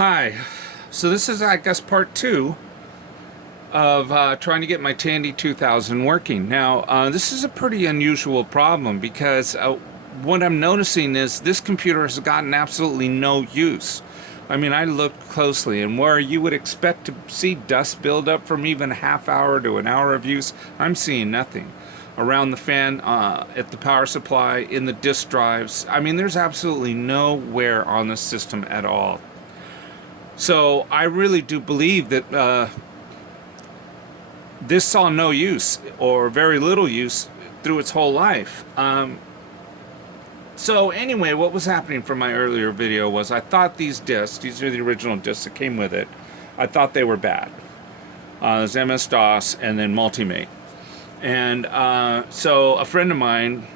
Hi. So this is, I guess, part two of trying to get my Tandy 2000 working. Now, this is a pretty unusual problem because what I'm noticing is this computer has gotten absolutely no use. I mean, I looked closely, and where you would expect to see dust build up from even a half hour to an hour of use, I'm seeing nothing. Around the fan, at the power supply, in the disk drives. I mean, there's absolutely no wear on the system at all. So I really do believe that this saw no use or very little use through its whole life. So anyway, what was happening from my earlier video was I thought these discs, these are the original discs that came with it, I thought they were bad. There's MS-DOS and then Multimate. And so a friend of mine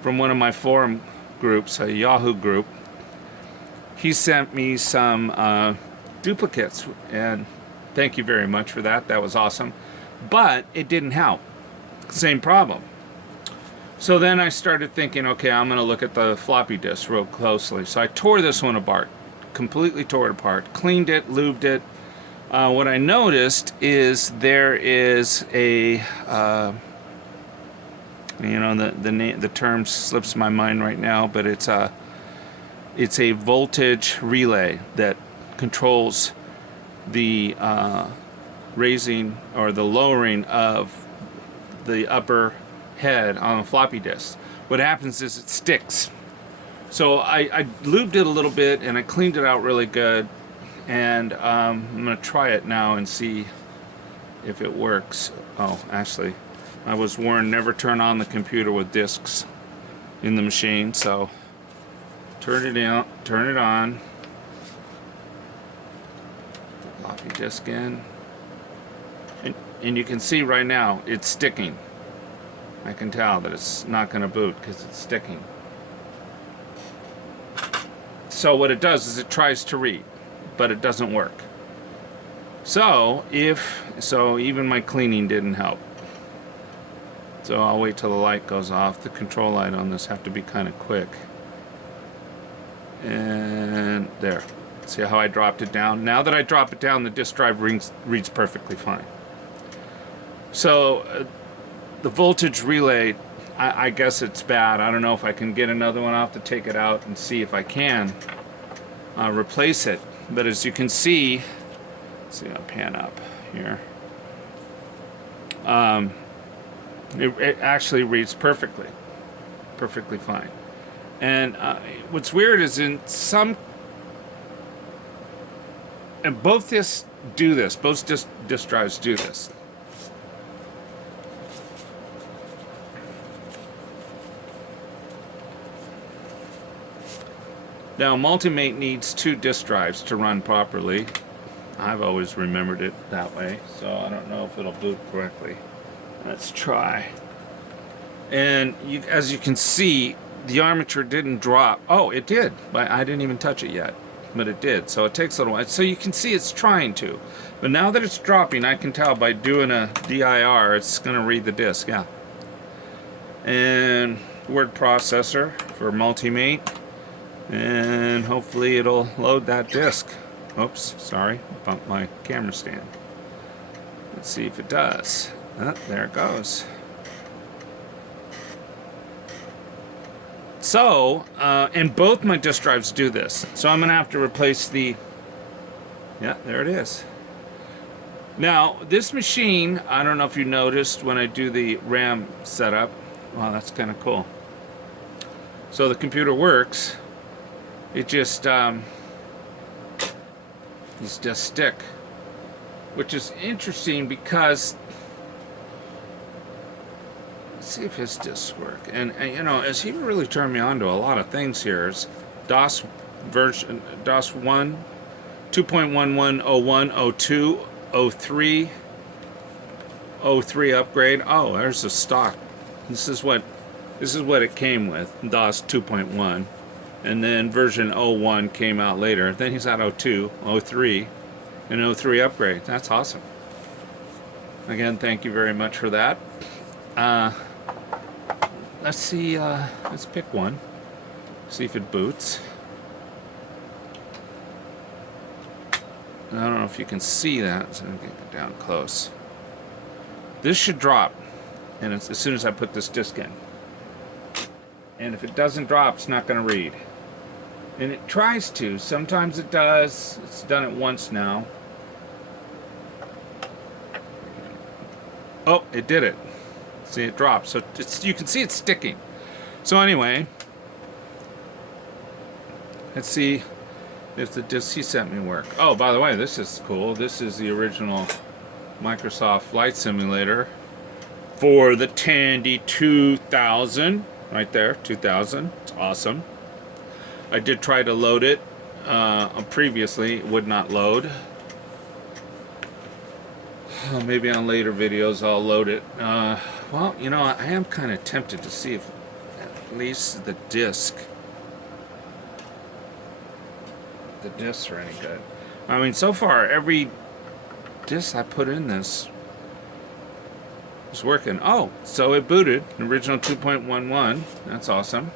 from one of my forum groups, a Yahoo group, he sent me some duplicates, and thank you very much for that. That was awesome. But it didn't help. Same problem. So then I started thinking, okay, I'm going to look at the floppy disk real closely. So I tore this one apart, completely tore it apart, cleaned it, lubed it. What I noticed is there is a, the term slips my mind right now, but it's a voltage relay that controls the raising or the lowering of the upper head on a floppy disk. What happens is it sticks. So I lubed it a little bit and I cleaned it out really good, and I'm going to try it now and see if it works. Oh, actually, I was warned never turn on the computer with disks in the machine, so turn it out, turn it on. Floppy disk in. And you can see right now it's sticking. I can tell that it's not going to boot because it's sticking. So what it does is it tries to read, but it doesn't work. So even my cleaning didn't help. So I'll wait till the light goes off. The control light on this have to be kind of quick. And there. See how I dropped it down? Now that I drop it down, the disk drive reads perfectly fine. So the voltage relay, I guess it's bad. I don't know if I can get another one. I'll have to take it out and see if I can replace it. But as you can see, let's see, I'll pan up here. It actually reads perfectly fine. And what's weird is and both discs do this. Both disk drives do this. Now, Multimate needs 2 disk drives to run properly. I've always remembered it that way, so I don't know if it'll boot correctly. Let's try. And as you can see, the armature didn't drop. Oh, it did, but I didn't even touch it yet. But it did, so it takes a little while. So you can see it's trying to. But now that it's dropping, I can tell by doing a DIR, it's going to read the disk, yeah. And word processor for Multimate. And hopefully it'll load that disk. Oops, sorry, bumped my camera stand. Let's see if it does. Oh, there it goes. So, and both my disk drives do this. So I'm going to have to replace the... Yeah, there it is. Now, this machine, I don't know if you noticed when I do the RAM setup. Wow, that's kind of cool. So the computer works. It just, these disks stick. Which is interesting because... see if his discs work. And you know, as he really turned me on to a lot of things here, is DOS version, DOS 1, 2.11, 02, 03, 03 upgrade. Oh, there's a stock. This is what it came with, DOS 2.1. And then version 01 came out later. Then he's at 02, 03, and 03 upgrade. That's awesome. Again, thank you very much for that. Let's see, let's pick one. See if it boots. I don't know if you can see that, so I'm going to get down close. This should drop, and it's as soon as I put this disc in. And if it doesn't drop, it's not going to read. And it tries to. Sometimes it does. It's done it once now. Oh, it did it. See, it dropped. So you can see it's sticking. So anyway, let's see if the disc he sent me work. Oh, by the way, this is cool. This is the original Microsoft Flight Simulator for the Tandy 2000. Right there, 2000. It's awesome. I did try to load it previously. It would not load. Maybe on later videos I'll load it. Well, you know, I am kind of tempted to see if at least the discs are any good. I mean, so far every disc I put in this is working. Oh, so it booted. Original 2.11. That's awesome.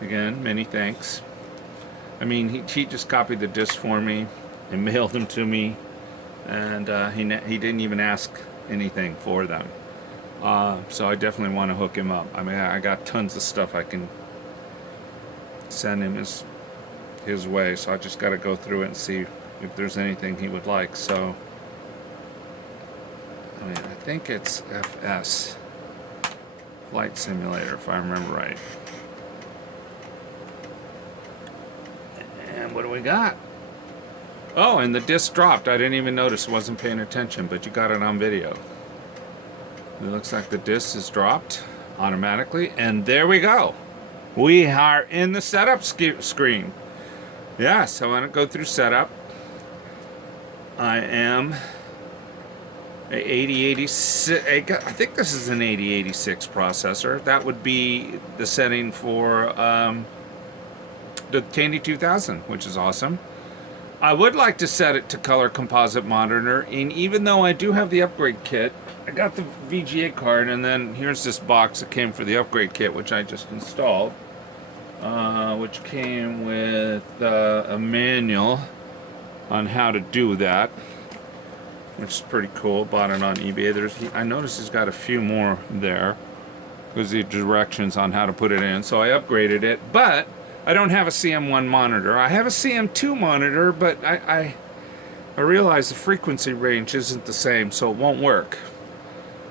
Again, many thanks. I mean, he just copied the disc for me and mailed them to me, and he didn't even ask anything for them. So I definitely want to hook him up. I mean, I got tons of stuff I can send him his way, so I just got to go through it and see if there's anything he would like. So, I mean, I think it's FS Flight Simulator, if I remember right. And what do we got? Oh, and the disc dropped. I didn't even notice. Wasn't paying attention, but you got it on video. It looks like the disc is dropped automatically, and there we go. We are in the setup screen. Yeah, so I want to go through setup. I am a 8086. I think this is an 8086 processor. That would be the setting for the Tandy 2000, which is awesome. I would like to set it to color composite monitor, and even though I do have the upgrade kit, I got the VGA card, and then here's this box that came for the upgrade kit, which I just installed, which came with a manual on how to do that, which is pretty cool. Bought it on eBay. I noticed he's got a few more there. There's the directions on how to put it in, so I upgraded it, but I don't have a CM1 monitor. I have a CM2 monitor, but I realize the frequency range isn't the same, so it won't work.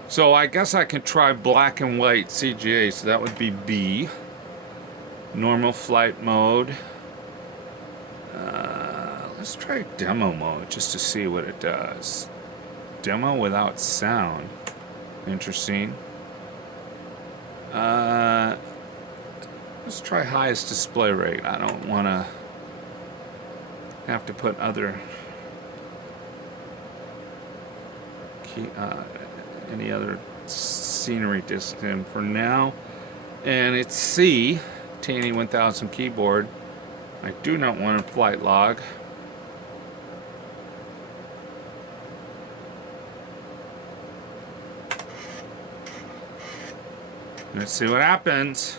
So I guess I can try black and white CGA, so that would be B. Normal flight mode. Let's try demo mode just to see what it does. Demo without sound. Interesting. Let's try highest display rate. I don't want to have to put other any other scenery disc in for now. And it's C, Tandy 1000 keyboard. I do not want a flight log. Let's see what happens.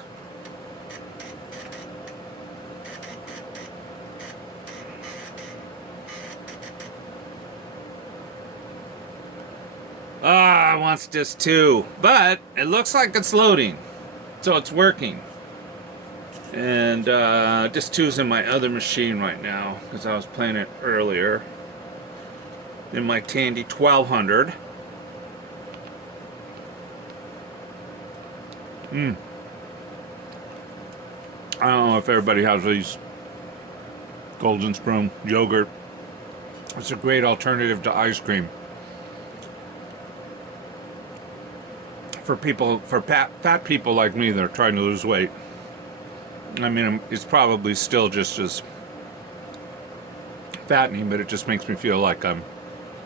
Ah, it wants disc 2, but it looks like it's loading, so it's working. And disc 2 is in my other machine right now because I was playing it earlier in my Tandy 1200. I don't know if everybody has these Golden Spoon yogurt. It's a great alternative to ice cream. For fat people like me that are trying to lose weight. I mean, it's probably still just as fattening, but it just makes me feel like I'm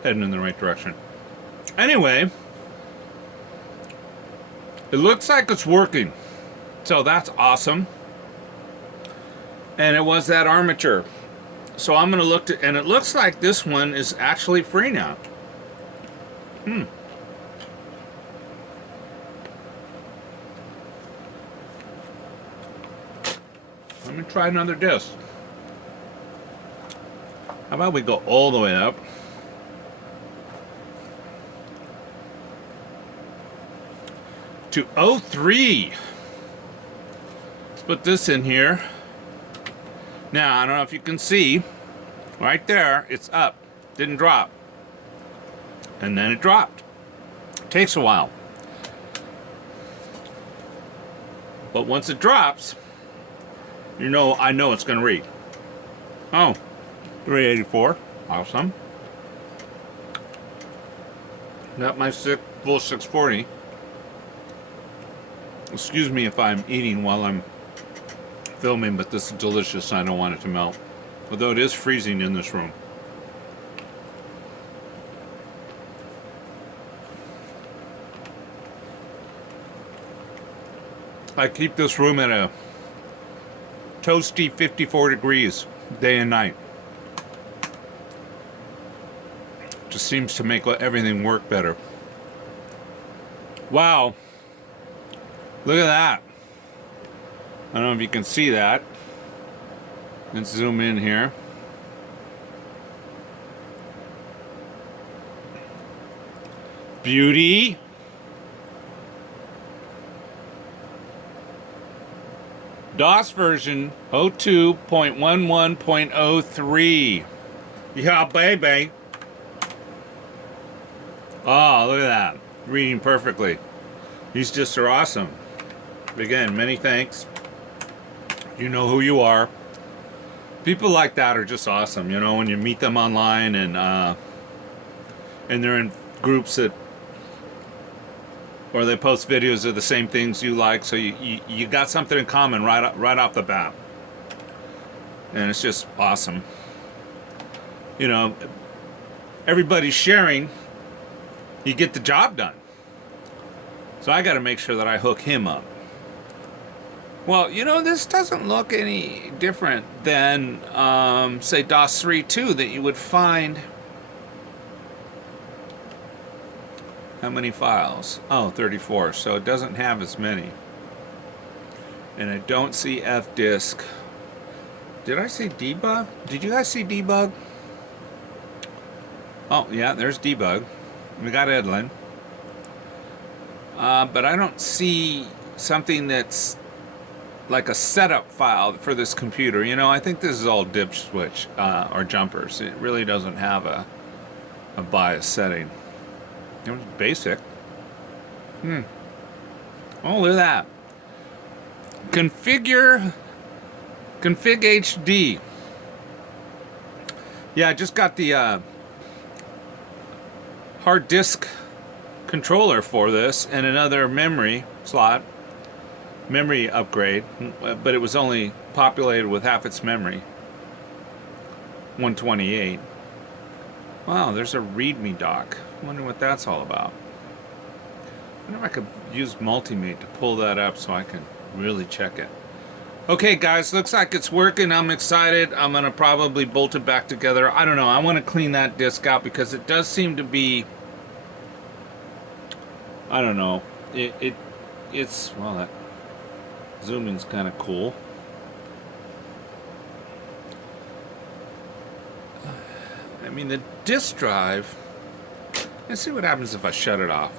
heading in the right direction. Anyway, it looks like it's working, so that's awesome. And it was that armature. So I'm going to look to, and it looks like this one is actually free now. Let me try another disc. How about we go all the way up? To 03. Let's put this in here. Now, I don't know if you can see, right there, it's up. Didn't drop. And then it dropped. Takes a while. But once it drops, I know it's going to read. Oh, 384. Awesome. Got my full 640. Excuse me if I'm eating while I'm filming, but this is delicious. I don't want it to melt. Although it is freezing in this room. I keep this room at a toasty 54 degrees day and night. Just seems to make everything work better. Wow. Look at that. I don't know if you can see that. Let's zoom in here. Beauty. DOS version 02.11.03. Yeah, baby. Oh, look at that. Reading perfectly. These discs are awesome. Again, many thanks. You know who you are. People like that are just awesome. You know, when you meet them online and they're in groups that, or they post videos of the same things you like, so you got something in common right off the bat, and it's just awesome. You know, everybody's sharing, you get the job done. So I got to make sure that I hook him up. Well, you know, this doesn't look any different than, say, DOS 3.2 that you would find. How many files? Oh, 34. So it doesn't have as many. And I don't see fdisk. Did I see debug? Did you guys see debug? Oh, yeah, there's debug. We got Edlin. But I don't see something that's like a setup file for this computer. You know, I think this is all dip switch or jumpers. It really doesn't have a BIOS setting. It was basic. Oh, look at that. Config HD. Yeah, I just got the hard disk controller for this and another memory slot. Memory upgrade, but it was only populated with half its memory. 128. Wow, there's a README doc. I wonder what that's all about. I wonder if I could use Multimate to pull that up so I can really check it. Okay, guys, looks like it's working. I'm excited. I'm gonna probably bolt it back together. I don't know. I want to clean that disk out because it does seem to be. I don't know. It's well, that zooming's kind of cool. I mean, the disk drive. Let's see what happens if I shut it off.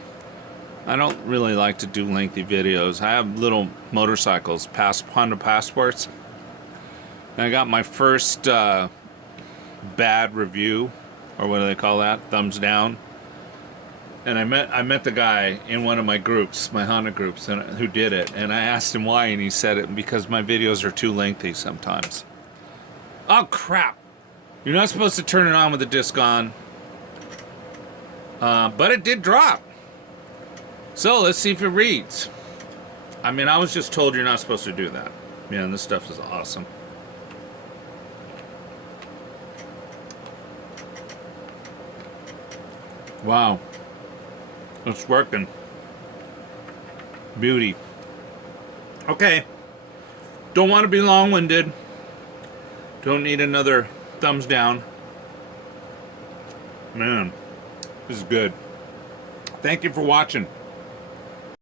I don't really like to do lengthy videos. I have little motorcycles, Honda Passports. And I got my first bad review, or what do they call that? Thumbs down. And I met the guy in one of my groups, my Honda groups, who did it. And I asked him why, and he said it because my videos are too lengthy sometimes. Oh crap! You're not supposed to turn it on with the disc on. But it did drop. So let's see if it reads. I mean, I was just told you're not supposed to do that. Man, this stuff is awesome. Wow. It's working. Beauty. Okay. Don't want to be long-winded. Don't need another thumbs down. Man, this is good. Thank you for watching.